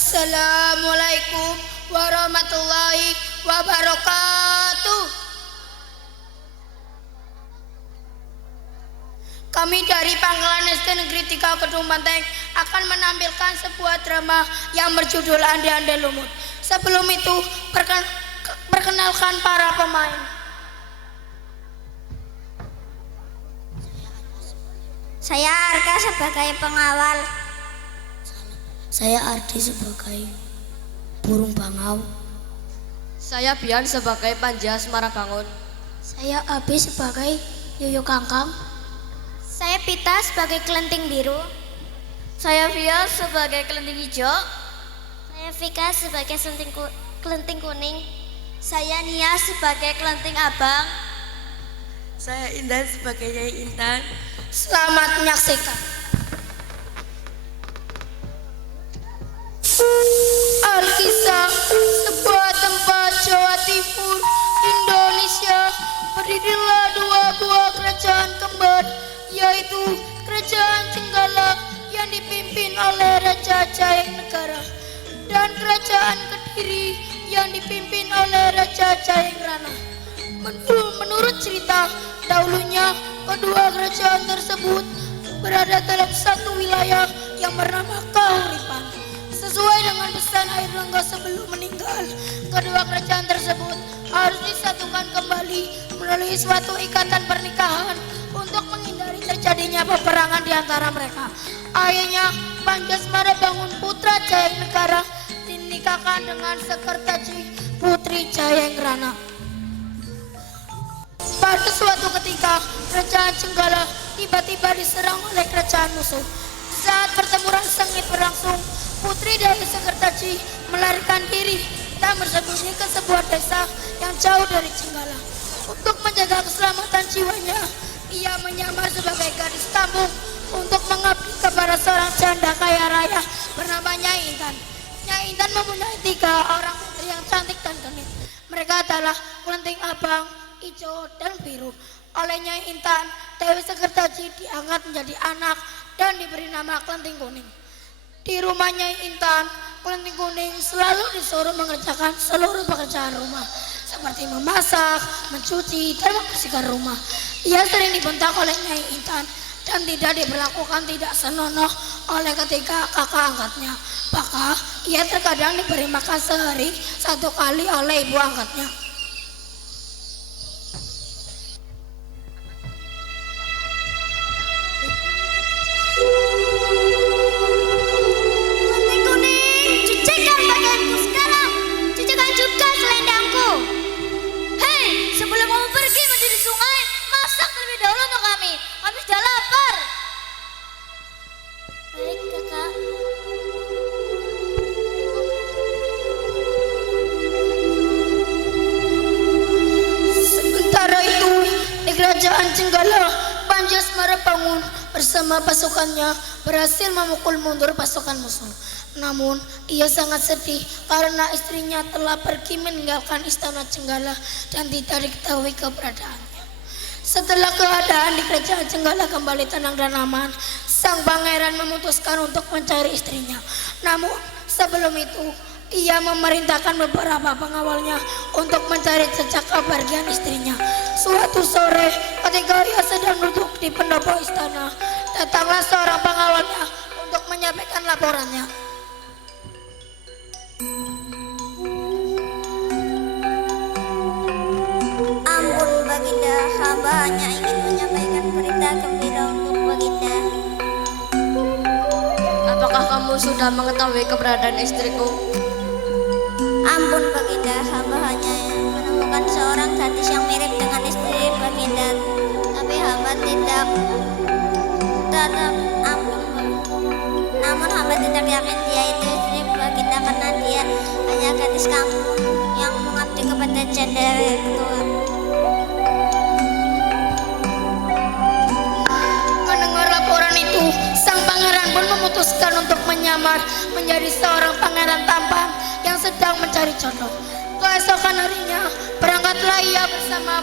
Assalamualaikum warahmatullahi wabarakatuh. Kami dari Pangkalan SD Negeri 3 Kedung Banteng akan menampilkan sebuah drama yang berjudul Ande-Ande Lumut. Sebelum itu, perkenalkan para pemain. Saya Arka sebagai pengawal. Saya Ardi sebagai burung bangau. Saya Bian sebagai Panjas Marabangun. Saya Abi sebagai Yuyu Kangkang. Saya Pita sebagai kelenting biru. Saya Via sebagai kelenting hijau. Saya Vika sebagai kelenting kuning. Saya Nia sebagai kelenting abang. Saya Intan sebagai Nyai Intan. Selamat menyaksikan. Alkisah, sebuah tempat Jawa Timur, Indonesia, berdirilah dua buah kerajaan kembar, yaitu Kerajaan Cenggala yang dipimpin oleh Raja Jayanegara dan Kerajaan Kediri yang dipimpin oleh Raja Jayangrana. Menurut cerita, dahulunya kedua kerajaan tersebut berada dalam satu wilayah yang bernama Kahuripan. Sesuai dengan pesan Air Langga sebelum meninggal, kedua kerajaan tersebut harus disatukan kembali melalui suatu ikatan pernikahan untuk menghindari terjadinya peperangan di antara mereka. Akhirnya, Panjas Marabangun putra Jayanegara dinikahkan dengan Sekertaji putri Jayangrana. Pada suatu ketika, Kerajaan Cenggala tiba-tiba diserang oleh kerajaan musuh. Saat pertempuran sengit berlangsung, putri dari Sekertaji melarikan diri dan bersembunyi ke sebuah desa yang jauh dari Cenggala. Untuk menjaga keselamatan jiwanya, ia menyamar sebagai gadis kampung untuk mengabdi kepada seorang janda kaya raya bernama Nyai Intan. Nyai Intan mempunyai 3 orang putri yang cantik dan genit. Mereka adalah Kelenting Abang, Hijau, dan Biru. Oleh Nyai Intan, Dewi Sekertaji diangkat menjadi anak dan diberi nama Kelenting Kuning. Di rumah Nyai Intan, Kelenting Kuning selalu disuruh mengerjakan seluruh pekerjaan rumah, seperti memasak, mencuci, dan membersihkan rumah. Ia sering dibentak oleh Nyai Intan dan tidak diperlakukan tidak senonoh oleh ketiga kakak angkatnya. Bahkan ia terkadang diberi makan sehari 1 kali oleh ibu angkatnya. Kelenting kuning, cucikan pakaianku sekarang. Cucikan juga selendangku. Hei, sebelum kamu pergi menuju sungai, masak terlebih dahulu untuk kami. Kami sudah lapar. Baik, Kakak. Sementara itu, di Kerajaan Cenggala, Panjas Marabangun bersama pasukannya berhasil memukul mundur pasukan musuh. Namun, ia sangat sedih karena istrinya telah pergi meninggalkan istana Cenggala dan tidak diketahui keberadaannya. Setelah keadaan di Kerajaan Cenggala kembali tenang dan aman, sang pangeran memutuskan untuk mencari istrinya. Namun, sebelum itu, ia memerintahkan beberapa pengawalnya untuk mencari jejak kepergian istrinya. Suatu sore, ketika ia sedang duduk di pendopo istana, datanglah seorang pengawalnya untuk menyampaikan laporannya. Ampun Baginda, hamba hanya ingin menyampaikan berita gembira untuk Baginda. Apakah kamu sudah mengetahui keberadaan istriku? Ampun Baginda, hamba hanya menemukan seorang gadis yang mirip dengan istri Baginda. Tapi hamba tidak ampun. Namun hamba tidak yakin dia itu istri Baginda karena dia hanya gadis kampung yang mengabdi kepada janda tua. Mendengar laporan itu, sang pangeran pun memutuskan untuk menyamar menjadi seorang pangeran tampan yang sedang mencari jodoh. Keesokan harinya, berangkat Berangkatlah ia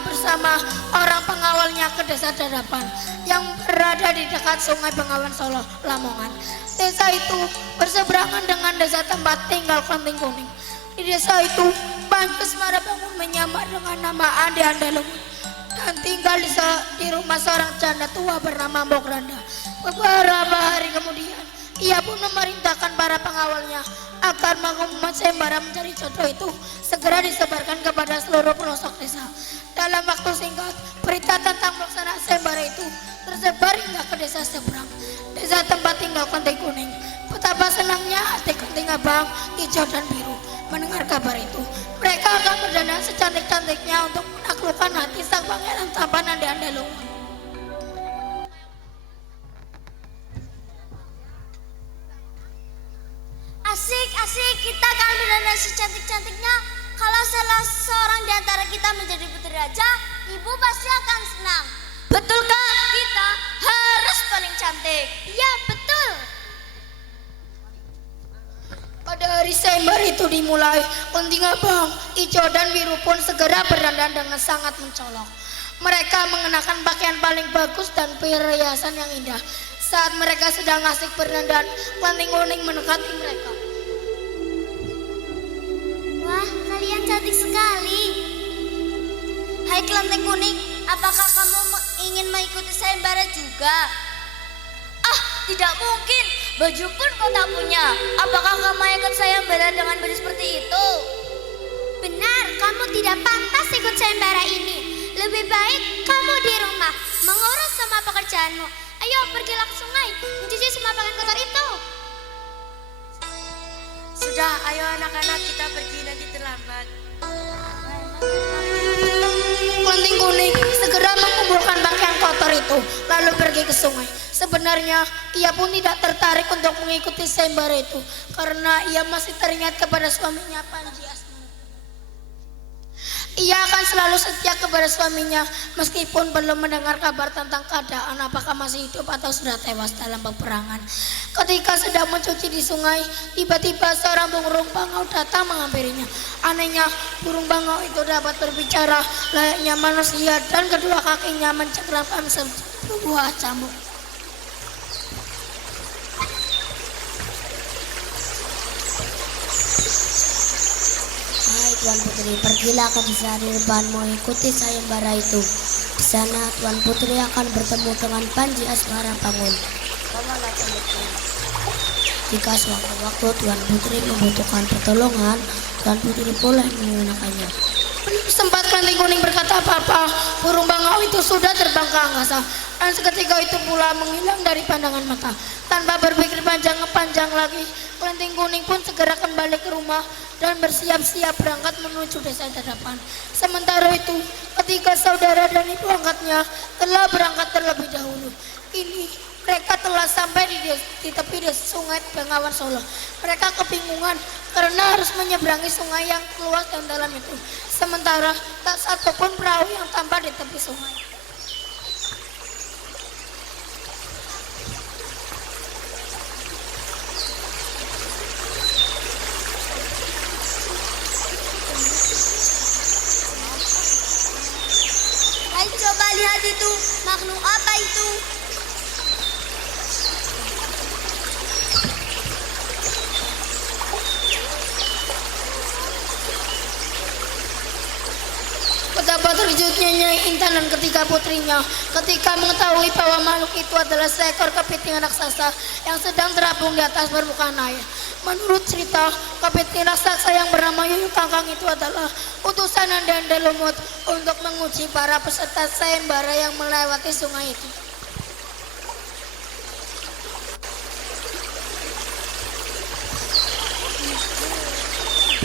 bersama orang pengawalnya ke desa Dadapan yang berada di dekat Sungai Bengawan Solo, Lamongan. Desa itu berseberangan dengan desa tempat tinggal Klanting Kuning. Di desa itu, Panji Asmarabangun menyamar dengan nama Ade Andalumut dan tinggal di rumah seorang janda tua bernama Mbok Randa. Beberapa hari kemudian, ia pun memerintahkan para pengawalnya agar pengumuman sayembara mencari jodoh itu segera disebarkan kepada seluruh pelosok desa. Dalam waktu singkat, berita tentang pelaksanaan sayembara itu tersebar hingga ke desa seberang, desa tempat tinggal Klanting Kuning. Betapa senangnya hati Klanting Abang, Hijau dan Biru mendengar kabar itu. Mereka akan berdandan secantik-cantiknya untuk menaklukkan hati sang pangeran tampan Ade Andalumut. Asik, kita akan berdandan secantik-cantiknya. Kalau salah seorang di antara kita menjadi putri raja, ibu pasti akan senang. Betul Kak, kita harus paling cantik. Ya, betul. Pada hari sayembara itu dimulai, Klanting Abang, Hijau dan Biru pun segera berdandan dengan sangat mencolok. Mereka mengenakan pakaian paling bagus dan perhiasan yang indah. Saat mereka sedang asik berdandan, Klanting Kuning mendekati mereka. Wah, kalian cantik sekali. Hai Klanting Kuning, apakah kamu ingin mengikuti sayembara juga? Ah, tidak mungkin. Baju pun kau tak punya. Apakah kamu ikut sayembara dengan baju seperti itu? Benar, kamu tidak pantas ikut sayembara ini. Lebih baik kamu di rumah mengurus semua pekerjaanmu. Ayo pergilah ke sungai, mencuci semua pakaian kotor itu. Sudah, ayo anak-anak kita pergi, nanti terlambat. Klanting Kuning segera mengumpulkan pakaian kotor itu lalu pergi ke sungai. Sebenarnya ia pun tidak tertarik untuk mengikuti sayembara itu karena ia masih teringat kepada suaminya Panji Asmarabangun. Ia akan selalu setia kepada suaminya meskipun belum mendengar kabar tentang keadaan apakah masih hidup atau sudah tewas dalam peperangan. Ketika sedang mencuci di sungai, tiba-tiba seorang burung bangau datang menghampirinya. Anehnya, burung bangau itu dapat berbicara layaknya manusia dan kedua kakinya mencengkramkan sebuah cambuk. Hai Tuan Putri, pergilah ke desa di depanmu, ikuti sayembara itu. Di sana Tuan Putri akan bertemu dengan Panji Asmarabangun. Kemana Tuan Putri? Jika sewaktu-waktu Tuan Putri membutuhkan pertolongan, Tuan Putri boleh menggunakannya. Belum sempat Klanting Kuning berkata apa-apa, burung bangau itu sudah terbang ke angkasa dan seketika itu pula menghilang dari pandangan mata. Tanpa berpikir panjang lagi, Klanting Kuning pun segera kembali ke rumah dan bersiap-siap berangkat menuju desa Dadapan. Sementara itu, ketika saudara dan ibu angkatnya telah berangkat terlebih dahulu, kini mereka telah sampai di tepi sungai Bengawan Solo. Mereka kebingungan karena harus menyeberangi sungai yang luas dan dalam itu. Sementara tak satupun perahu yang tampak di tepi sungai. Hai, coba lihat itu, makhluk apa itu? Betapa terkejutnya Nyai Intan dan ketiga putrinya ketika mengetahui bahwa makhluk itu adalah seekor kepiting raksasa yang sedang terapung di atas permukaan air. Menurut cerita, kepiting raksasa yang bernama Yuyu Kangkang itu adalah utusan Ade Andalumut untuk menguji para peserta sayembara yang melewati sungai itu.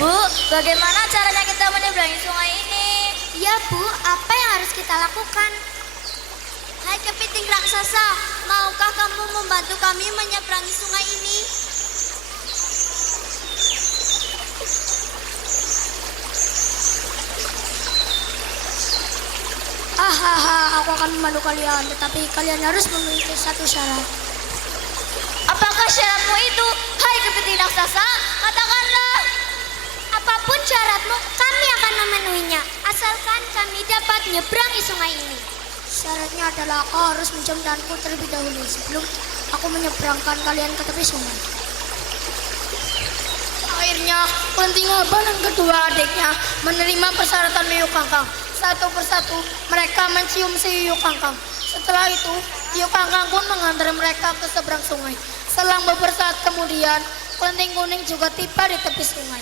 Bu, bagaimana caranya kita menyeberangi sungai ini? Ya Bu, apa yang harus kita lakukan? Hai kepiting raksasa, maukah kamu membantu kami menyeberangi sungai ini? Aku akan membantu kalian, tetapi kalian harus memiliki satu syarat. Apakah syaratmu itu? Hai kepiting raksasa, katakanlah. Apapun syaratmu, kami akan memenuhinya. asalkan kami dapat menyeberangi sungai ini. Syaratnya adalah kau harus menjamdanku terlebih dahulu sebelum aku menyeberangkan kalian ke tepi sungai. Akhirnya Kunti Ngaba dan kedua adiknya menerima persyaratan Yuyu Kangkang. Satu persatu mereka mencium si Yuyu Kangkang. Setelah itu Yuyu Kangkang pun mengantar mereka ke seberang sungai. Selang beberapa saat kemudian Kelenteng Kuning juga tiba di tepi sungai.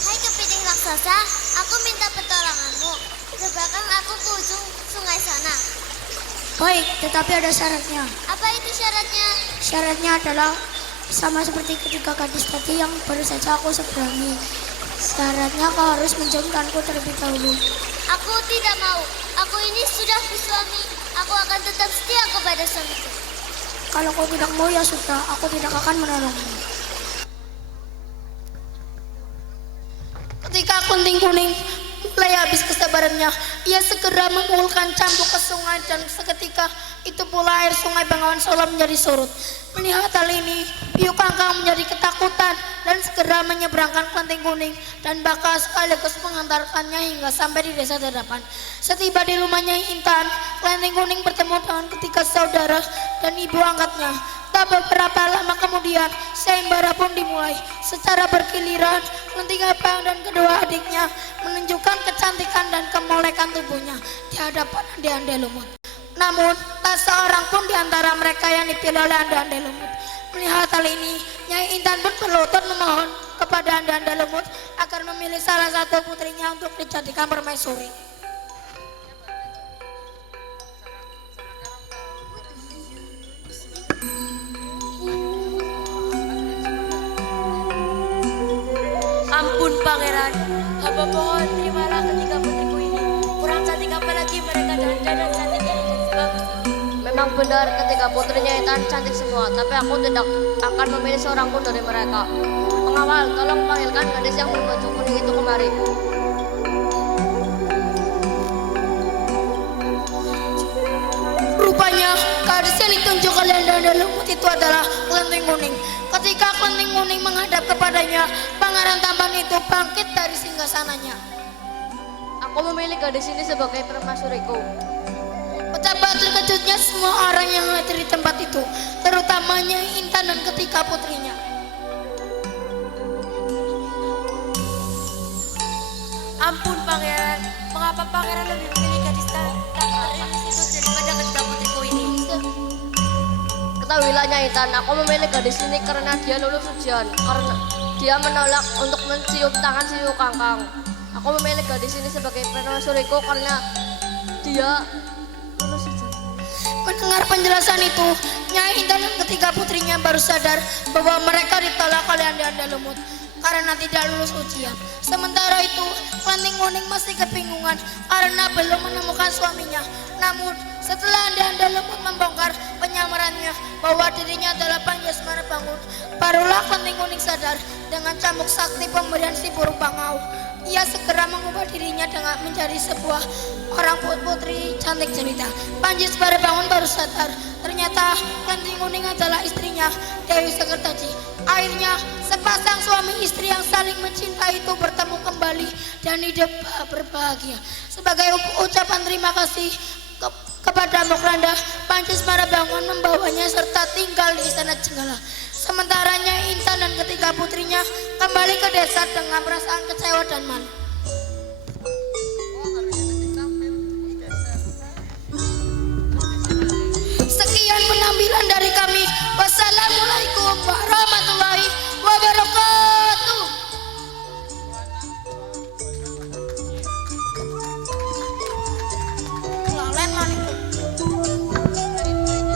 Hai kepiting raksasa, aku minta pertolonganmu. Jebakan aku ke ujung sungai sana. Baik, tetapi ada syaratnya. Apa itu syaratnya? Syaratnya adalah sama seperti ketiga gadis tadi yang baru saja aku seberangi. Syaratnya kau harus menjamdanku terlebih dahulu. Aku tidak mau. Aku ini sudah bersuami. Aku akan tetap setia kepada suamiku. Kalau kau tidak mau ya sudah, aku tidak akan menolongmu. Ketika Kunting Kuning mulai habis kesabarannya, ia segera memukulkan cambuk ke sungai dan seketika itu pula air sungai Bengawan Solo menjadi surut. Melihat hal ini, Yuyu Kangkang menjadi ketakutan dan segera menyeberangkan Kelenteng Kuning dan bakal sekaligus mengantarkannya hingga sampai di desa Dadapan. Setiba di rumahnya Intan, Kelenteng Kuning bertemu dengan ketiga saudara dan ibu angkatnya. Tak beberapa lama kemudian, sayembara pun dimulai. Secara bergiliran, Kelenteng Abang dan kedua adiknya menunjukkan kecantikan dan kemolekan tubuhnya di hadapan Ande-Ande Lumut. Namun, tak seorang pun di antara mereka yang dipilih oleh Ande-Ande Lumut. Melihat hal ini, Nyai Intan pun berlutut memohon kepada Ande-Ande Lumut agar memilih salah satu putrinya untuk dijadikan permaisuri. Ampun pangeran, hamba mohon terimalah ketiga putriku ini. Kurang cantik apa lagi mereka dan cantiknya ini bagus. Memang benar ketiga putrinya Intan cantik semua, tapi aku tidak akan memilih seorang pun dari mereka. Pengawal, tolong panggilkan gadis yang berbaju kuning itu kemari. Rupanya gadis yang ditunjuk oleh Ande-Ande Lumut itu adalah Kelenteng Kuning. Ketika Kelenteng Kuning menghadap kepadanya, Pangeran Tampan itu bangkit dari singgasananya. Aku memilih gadis ini sebagai permaisuriku. Betapa terkejutnya semua orang yang hadir di tempat itu, terutamanya Intan dan ketiga putrinya. Ampun pangeran, mengapa pangeran lebih memilih gadis tersebut daripada ketiga putriku ini? Ketahuilah Nyai Intan, aku memilih gadis ini karena dia lulus ujian, karena dia menolak untuk mencium tangan si Yuyu Kangkang. Aku memilih gadis ini sebagai permaisuriku karena dia lulus ujian. Mendengar penjelasan itu, Nyai Intan dan ketiga putrinya baru sadar bahwa mereka ditolak oleh Ande-Ande Lumut karena tidak lulus ujian. Sementara itu, Kelenteng Kuning masih kebingungan karena belum menemukan suaminya. Namun, setelah Ande-Ande Lumut membongkar penyamarannya bahwa dirinya adalah Panjasmara Bangun, barulah Kelenteng Kuning sadar dengan cambuk sakti pemberian si burung bangau. Ia segera mengubah dirinya dengan menjadi sebuah orang putri cantik jelita. Panjasmara Bangun baru sadar ternyata Kelenteng Kuning adalah istrinya Dewi Sekertaji. Akhirnya sepasang suami istri yang saling mencintai itu bertemu kembali dan hidup berbahagia. Sebagai ucapan terima kasih kepada Mbok Randa, Panjasmara Bangun membawanya serta tinggal di istana Jenggala. Sementara Nyai Intan dan ketiga putrinya kembali ke desa dengan perasaan kecewa dan malu. Sekian penampilan dari kami. Wassalamualaikum